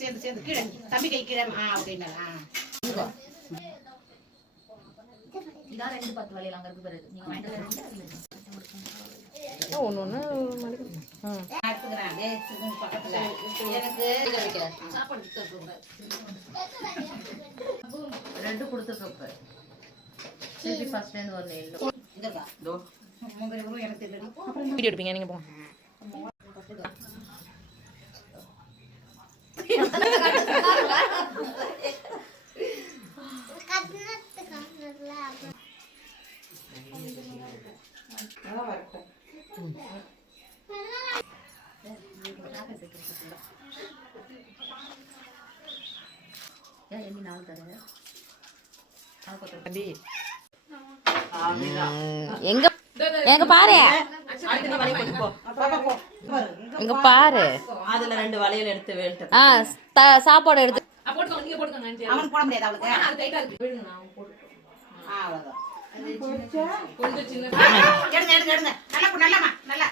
சேர்ந்து கீழே தம்பி கை கீழே அப்படின்னா இதான் 2 10 வளையல் அங்க இருக்கு பாரு நீங்க ஒண்ணு எடுத்துக்கிறேன் பக்கத்துல எனக்கு சாப்பாடு ரெண்டு கொடுத்துட்டு சரி ஃபர்ஸ்ட்ல இருந்து வரல இல்ல இங்கடா தோ உங்களுக்கு எனக்கு தெரியல வீடியோ எடுப்பீங்க நீங்க போங்க எங்க எங்க பாரு இங்க பாரு அதுல 2 வளையல் எடுத்து வேட்டு சாப்பாடு எடுத்து அவன் போட முடியாது அவளுக்கு அது டைட்டா இருக்கு விடுங்க நான் போட்டு அவ்வளவுதான் கொஞ்சம் சின்ன எடுங்க நல்லா நல்லா